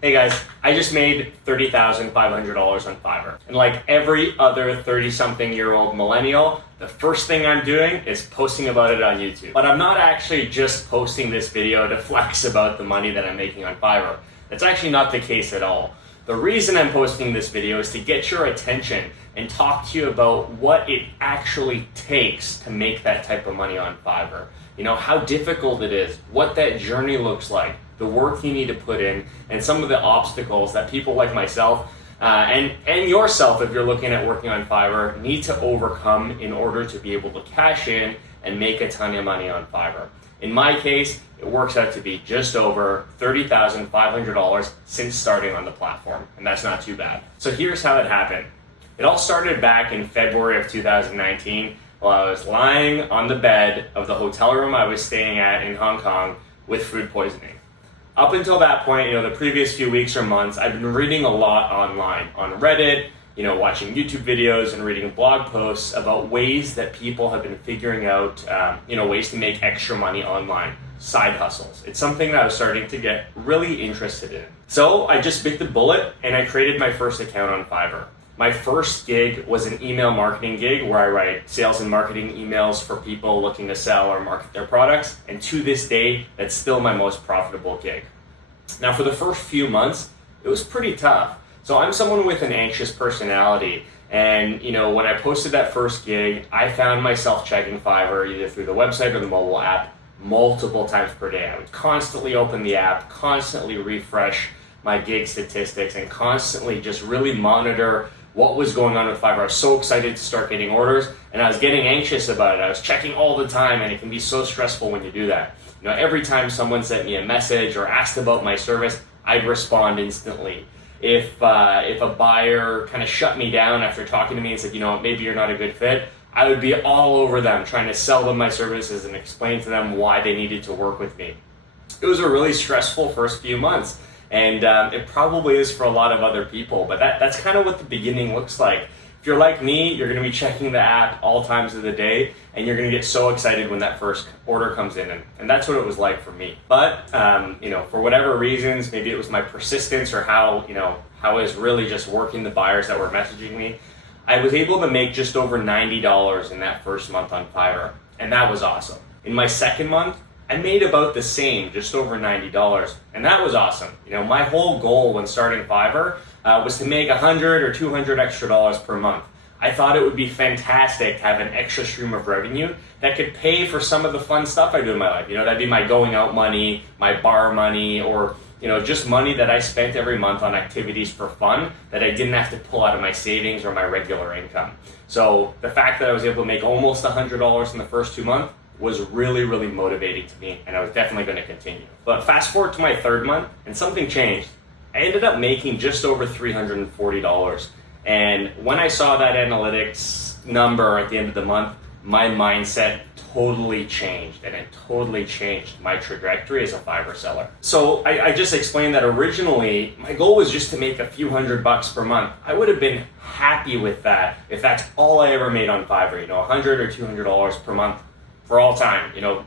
Hey guys, I just made $30,500 on Fiverr. And like every other 30-something-year-old millennial, the first thing I'm doing is posting about it on YouTube. But I'm not actually just posting this video to flex about the money that I'm making on Fiverr. That's actually not the case at all. The reason I'm posting this video is to get your attention and talk to you about what it actually takes to make that type of money on Fiverr. You know, how difficult it is, what that journey looks like, the work you need to put in, and some of the obstacles that people like myself and yourself, if you're looking at working on Fiverr, need to overcome in order to be able to cash in and make a ton of money on Fiverr. In my case, it works out to be just over $30,500 since starting on the platform, and that's not too bad. So here's how it happened. It all started back in February of 2019 while I was lying on the bed of the hotel room I was staying at in Hong Kong with food poisoning. Up until that point, the previous few weeks or months, I've been reading a lot online, on Reddit, watching YouTube videos and reading blog posts about ways that people have been figuring out, ways to make extra money online, side hustles. It's something that I was starting to get really interested in. So I just bit the bullet and I created my first account on Fiverr. My first gig was an email marketing gig where I write sales and marketing emails for people looking to sell or market their products. And to this day, that's still my most profitable gig. Now, for the first few months, it was pretty tough. So I'm someone with an anxious personality. And, when I posted that first gig, I found myself checking Fiverr either through the website or the mobile app multiple times per day. I would constantly open the app, constantly refresh my gig statistics, and constantly just really monitor what was going on with Fiverr. I was so excited to start getting orders, and I was getting anxious about it. I was checking all the time, and it can be so stressful when you do that. Every time someone sent me a message or asked about my service, I'd respond instantly. If a buyer kind of shut me down after talking to me and said, maybe you're not a good fit, I would be all over them trying to sell them my services and explain to them why they needed to work with me. It was a really stressful first few months. And it probably is for a lot of other people, but that's kind of what the beginning looks like. If you're like me, you're going to be checking the app all times of the day, and you're going to get so excited when that first order comes in, and that's what it was like for me. But for whatever reasons, maybe it was my persistence or how I was really just working the buyers that were messaging me, I was able to make just over $90 in that first month on Fiverr, and that was awesome. In my second month, I made about the same, just over $90, and that was awesome. My whole goal when starting Fiverr was to make $100 or $200 extra dollars per month. I thought it would be fantastic to have an extra stream of revenue that could pay for some of the fun stuff I do in my life. That'd be my going out money, my bar money, or just money that I spent every month on activities for fun that I didn't have to pull out of my savings or my regular income. So the fact that I was able to make almost $100 in the first 2 months was really, really motivating to me, and I was definitely going to continue. But fast forward to my third month, and something changed. I ended up making just over $340. And when I saw that analytics number at the end of the month, my mindset totally changed, and it totally changed my trajectory as a Fiverr seller. So I just explained that originally, my goal was just to make a few $100 per month. I would have been happy with that if that's all I ever made on Fiverr, $100 or $200 per month. For all time, it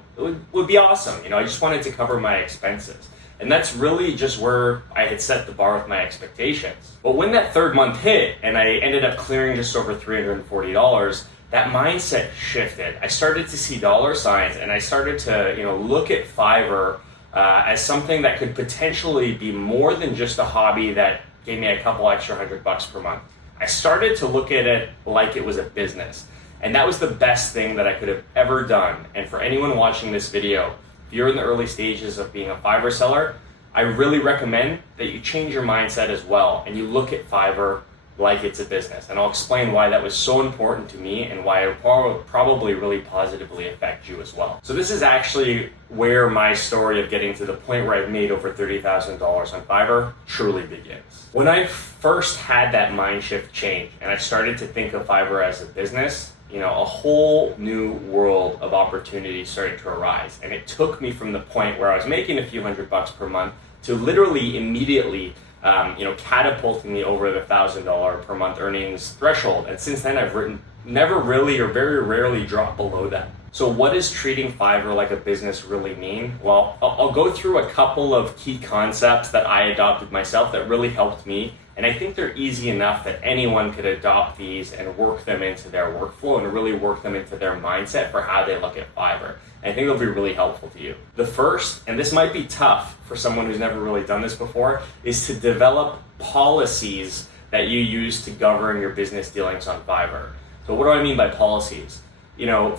would be awesome. I just wanted to cover my expenses. And that's really just where I had set the bar with my expectations. But when that third month hit and I ended up clearing just over $340, that mindset shifted. I started to see dollar signs, and I started to, look at Fiverr as something that could potentially be more than just a hobby that gave me a couple extra $100 per month. I started to look at it like it was a business. And that was the best thing that I could have ever done. And for anyone watching this video, if you're in the early stages of being a Fiverr seller, I really recommend that you change your mindset as well and you look at Fiverr like it's a business. And I'll explain why that was so important to me and why it will probably really positively affect you as well. So this is actually where my story of getting to the point where I've made over $30,000 on Fiverr truly begins. When I first had that mind shift change and I started to think of Fiverr as a business, a whole new world of opportunities started to arise. And it took me from the point where I was making a few $100 per month to literally immediately, catapulting me over the $1,000 per month earnings threshold. And since then, I've never really or very rarely dropped below that. So what does treating Fiverr like a business really mean? Well, I'll go through a couple of key concepts that I adopted myself that really helped me. And I think they're easy enough that anyone could adopt these and work them into their workflow and really work them into their mindset for how they look at Fiverr. And I think they'll be really helpful to you. The first, and this might be tough for someone who's never really done this before, is to develop policies that you use to govern your business dealings on Fiverr. So what do I mean by policies?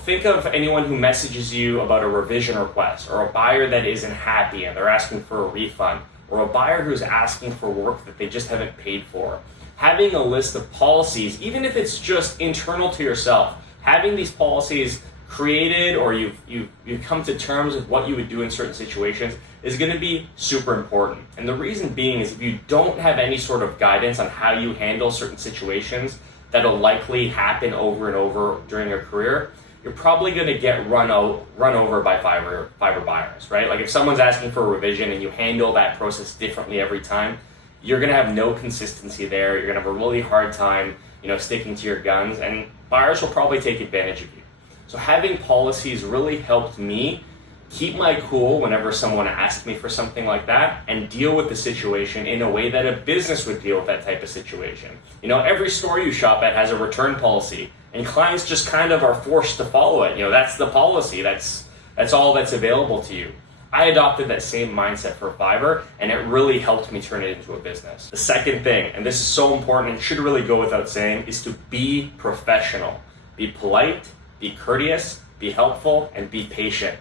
Think of anyone who messages you about a revision request, or a buyer that isn't happy and they're asking for a refund, or a buyer who's asking for work that they just haven't paid for. Having a list of policies, even if it's just internal to yourself, having these policies created or you've come to terms with what you would do in certain situations is going to be super important. And the reason being is if you don't have any sort of guidance on how you handle certain situations that'll likely happen over and over during your career, you're probably going to get run over by Fiverr buyers, right? Like if someone's asking for a revision and you handle that process differently every time, you're going to have no consistency there. You're going to have a really hard time, sticking to your guns, and buyers will probably take advantage of you. So having policies really helped me keep my cool whenever someone asked me for something like that and deal with the situation in a way that a business would deal with that type of situation. Every store you shop at has a return policy, and clients just kind of are forced to follow it. That's the policy. That's all that's available to you. I adopted that same mindset for Fiverr, and it really helped me turn it into a business. The second thing, and this is so important and should really go without saying, is to be professional. Be polite, be courteous, be helpful, and be patient.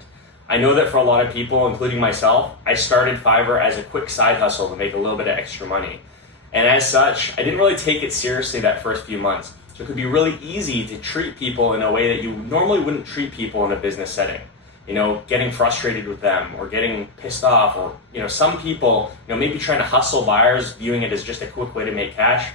I know that for a lot of people, including myself, I started Fiverr as a quick side hustle to make a little bit of extra money. And as such, I didn't really take it seriously that first few months. So it could be really easy to treat people in a way that you normally wouldn't treat people in a business setting. Getting frustrated with them or getting pissed off, or, some people, maybe trying to hustle buyers, viewing it as just a quick way to make cash.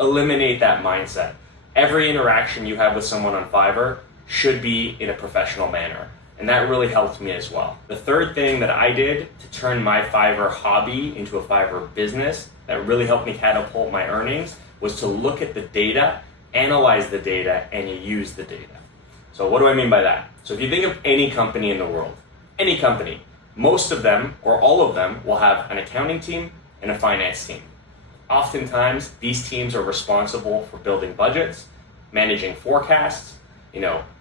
Eliminate that mindset. Every interaction you have with someone on Fiverr should be in a professional manner. And that really helped me as well. The third thing that I did to turn my Fiverr hobby into a Fiverr business that really helped me catapult my earnings was to look at the data, analyze the data, and use the data. So what do I mean by that? So if you think of any company in the world, any company, most of them or all of them will have an accounting team and a finance team. Oftentimes, these teams are responsible for building budgets, managing forecasts,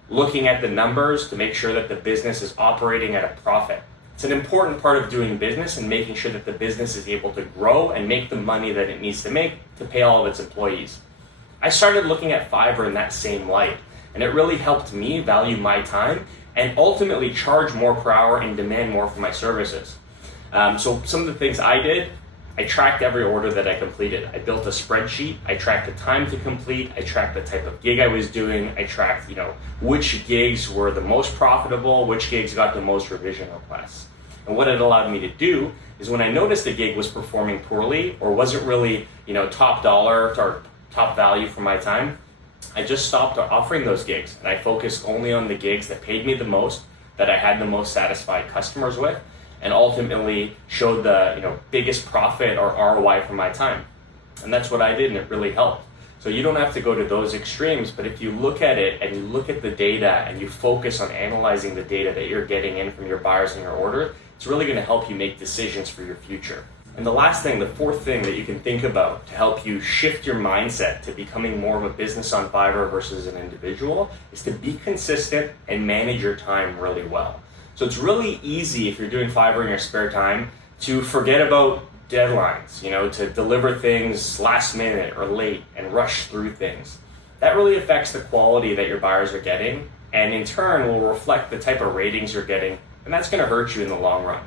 looking at the numbers to make sure that the business is operating at a profit. It's an important part of doing business and making sure that the business is able to grow and make the money that it needs to make to pay all of its employees. I started looking at Fiverr in that same light, and it really helped me value my time and ultimately charge more per hour and demand more for my services. So some of the things I did, I tracked every order that I completed. I built a spreadsheet. I tracked the time to complete. I tracked the type of gig I was doing. I tracked, which gigs were the most profitable, which gigs got the most revision requests. And what it allowed me to do is when I noticed a gig was performing poorly or wasn't really, top dollar or top value for my time, I just stopped offering those gigs, and I focused only on the gigs that paid me the most, that I had the most satisfied customers with, and ultimately showed the biggest profit or ROI for my time. And that's what I did, and it really helped. So you don't have to go to those extremes, but if you look at it and you look at the data and you focus on analyzing the data that you're getting in from your buyers and your order, it's really going to help you make decisions for your future. And the last thing, the fourth thing that you can think about to help you shift your mindset to becoming more of a business on Fiverr versus an individual is to be consistent and manage your time really well. So it's really easy if you're doing Fiverr in your spare time to forget about deadlines, to deliver things last minute or late and rush through things. That really affects the quality that your buyers are getting, and in turn will reflect the type of ratings you're getting, and that's going to hurt you in the long run.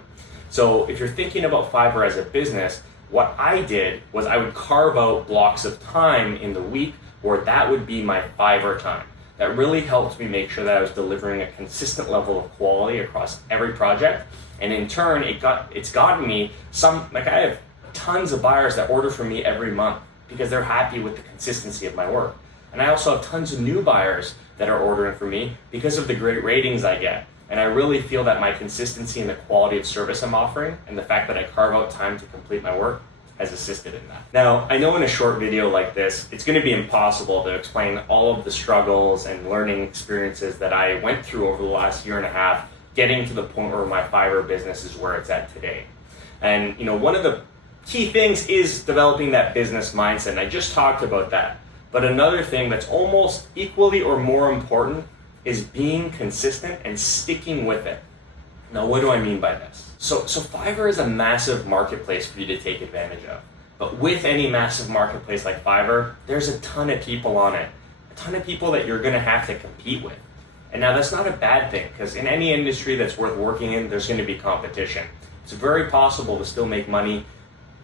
So if you're thinking about Fiverr as a business, what I did was I would carve out blocks of time in the week where that would be my Fiverr time. That really helped me make sure that I was delivering a consistent level of quality across every project. And in turn, it's gotten me I have tons of buyers that order from me every month because they're happy with the consistency of my work. And I also have tons of new buyers that are ordering from me because of the great ratings I get. And I really feel that my consistency and the quality of service I'm offering and the fact that I carve out time to complete my work has assisted in that. Now, I know in a short video like this, it's going to be impossible to explain all of the struggles and learning experiences that I went through over the last year and a half, getting to the point where my Fiverr business is where it's at today. And one of the key things is developing that business mindset, and I just talked about that. But another thing that's almost equally or more important is being consistent and sticking with it. Now, what do I mean by this? So Fiverr is a massive marketplace for you to take advantage of. But with any massive marketplace like Fiverr, there's a ton of people on it. A ton of people that you're gonna have to compete with. And now that's not a bad thing, because in any industry that's worth working in, there's gonna be competition. It's very possible to still make money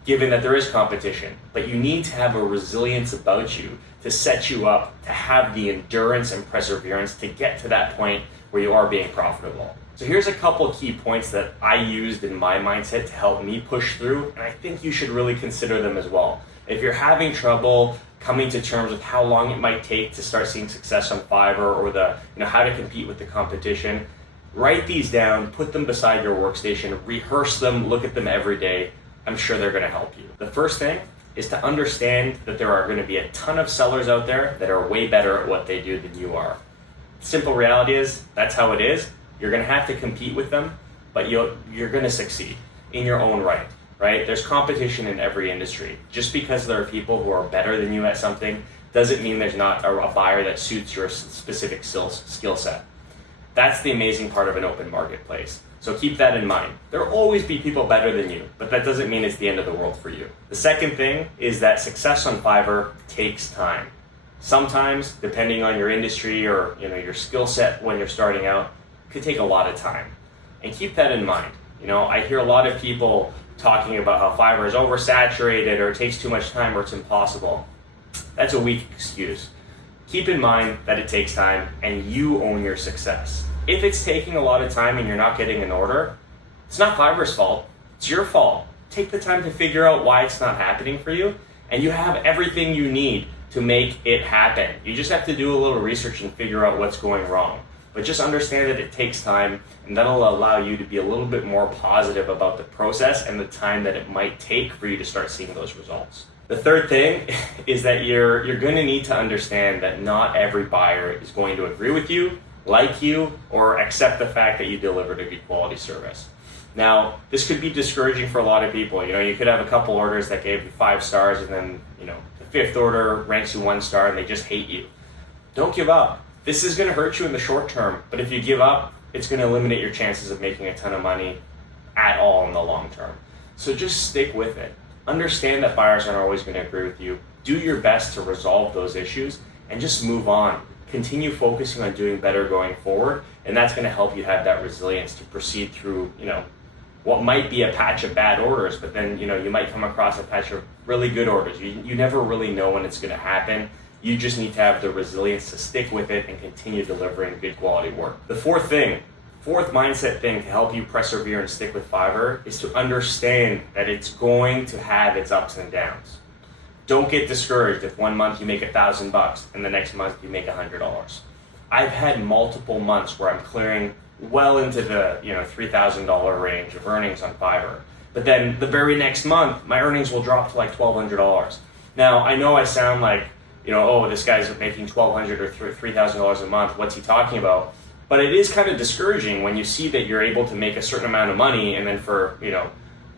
given that there is competition, but you need to have a resilience about you to set you up to have the endurance and perseverance to get to that point where you are being profitable. So here's a couple key points that I used in my mindset to help me push through, and I think you should really consider them as well. If you're having trouble coming to terms with how long it might take to start seeing success on Fiverr, or how to compete with the competition, write these down, put them beside your workstation, rehearse them, look at them every day. I'm sure they're going to help you. The first thing is to understand that there are going to be a ton of sellers out there that are way better at what they do than you are. Simple reality is, that's how it is. You're going to have to compete with them, but you're going to succeed in your own right? There's competition in every industry. Just because there are people who are better than you at something doesn't mean there's not a buyer that suits your specific skill set. That's the amazing part of an open marketplace. So keep that in mind. There will always be people better than you, but that doesn't mean it's the end of the world for you. The second thing is that success on Fiverr takes time. Sometimes, depending on your industry or your skill set when you're starting out, could take a lot of time. And keep that in mind. I hear a lot of people talking about how Fiverr is oversaturated, or it takes too much time, or it's impossible. That's a weak excuse. Keep in mind that it takes time and you own your success. If it's taking a lot of time and you're not getting an order, it's not Fiverr's fault, it's your fault. Take the time to figure out why it's not happening for you, and you have everything you need to make it happen. You just have to do a little research and figure out what's going wrong. But just understand that it takes time, and that'll allow you to be a little bit more positive about the process and the time that it might take for you to start seeing those results. The third thing is that you're going to need to understand that not every buyer is going to agree with you, like you, or accept the fact that you delivered a good quality service. Now, this could be discouraging for a lot of people. You could have a couple orders that gave you 5 stars, and then the 5th order ranks you 1 star and they just hate you. Don't give up. This is going to hurt you in the short term, but if you give up, it's going to eliminate your chances of making a ton of money at all in the long term. So just stick with it. Understand that buyers aren't always going to agree with you. Do your best to resolve those issues and just move on. Continue focusing on doing better going forward, and that's going to help you have that resilience to proceed through, what might be a patch of bad orders, but then, you might come across a patch of really good orders. You never really know when it's going to happen. You just need to have the resilience to stick with it and continue delivering good quality work. The fourth mindset thing to help you persevere and stick with Fiverr is to understand that it's going to have its ups and downs. Don't get discouraged if one month you make $1,000 and the next month you make $100. I've had multiple months where I'm clearing well into the $3,000 range of earnings on Fiverr. But then the very next month, my earnings will drop to like $1,200. Now, I know I sound like, this guy's making $1,200 or $3,000 a month. What's he talking about? But it is kind of discouraging when you see that you're able to make a certain amount of money, and then for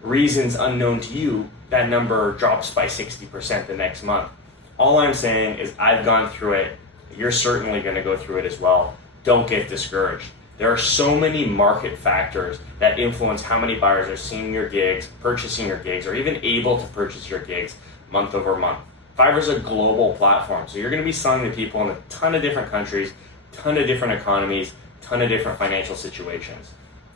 reasons unknown to you, that number drops by 60% the next month. All I'm saying is I've gone through it. You're certainly going to go through it as well. Don't get discouraged. There are so many market factors that influence how many buyers are seeing your gigs, purchasing your gigs, or even able to purchase your gigs month over month. Fiverr's a global platform, so you're going to be selling to people in a ton of different countries, ton of different economies, ton of different financial situations.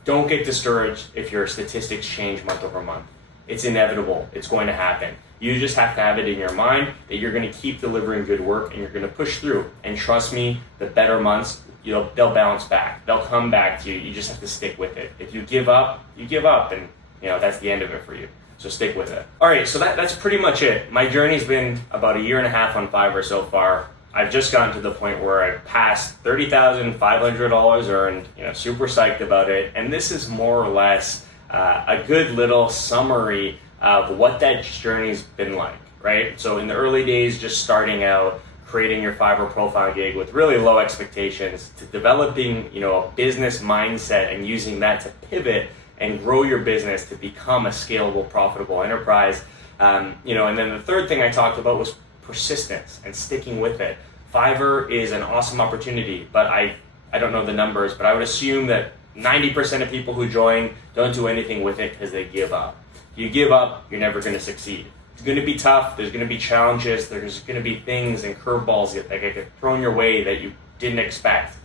Don't get discouraged if your statistics change month over month. It's inevitable. It's going to happen. You just have to have it in your mind that you're going to keep delivering good work and you're going to push through. And trust me, the better months, they'll bounce back. They'll come back to you. You just have to stick with it. If you give up, you give up, and that's the end of it for you. So stick with it. All right, so that's pretty much it. My journey's been about 1.5 years on Fiverr so far. I've just gotten to the point where I've passed $30,500 earned, super psyched about it. And this is more or less a good little summary of what that journey's been like, right? So in the early days, just starting out, creating your Fiverr profile gig with really low expectations, to developing, a business mindset and using that to pivot and grow your business to become a scalable, profitable enterprise. And then the third thing I talked about was persistence and sticking with it. Fiverr is an awesome opportunity, but I don't know the numbers, but I would assume that 90% of people who join don't do anything with it because they give up. If you give up, you're never going to succeed. It's going to be tough. There's going to be challenges. There's going to be things and curveballs that get thrown your way that you didn't expect.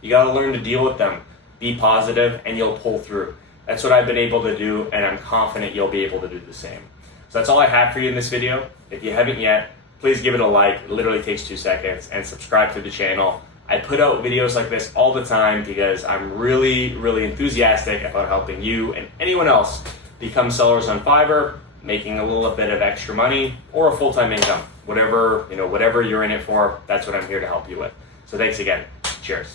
You got to learn to deal with them. Be positive, and you'll pull through. That's what I've been able to do, and I'm confident you'll be able to do the same. So that's all I have for you in this video. If you haven't yet, please give it a like. It literally takes 2 seconds, and subscribe to the channel. I put out videos like this all the time because I'm really, really enthusiastic about helping you and anyone else become sellers on Fiverr, making a little bit of extra money or a full-time income. Whatever you're in it for, that's what I'm here to help you with. So thanks again. Cheers.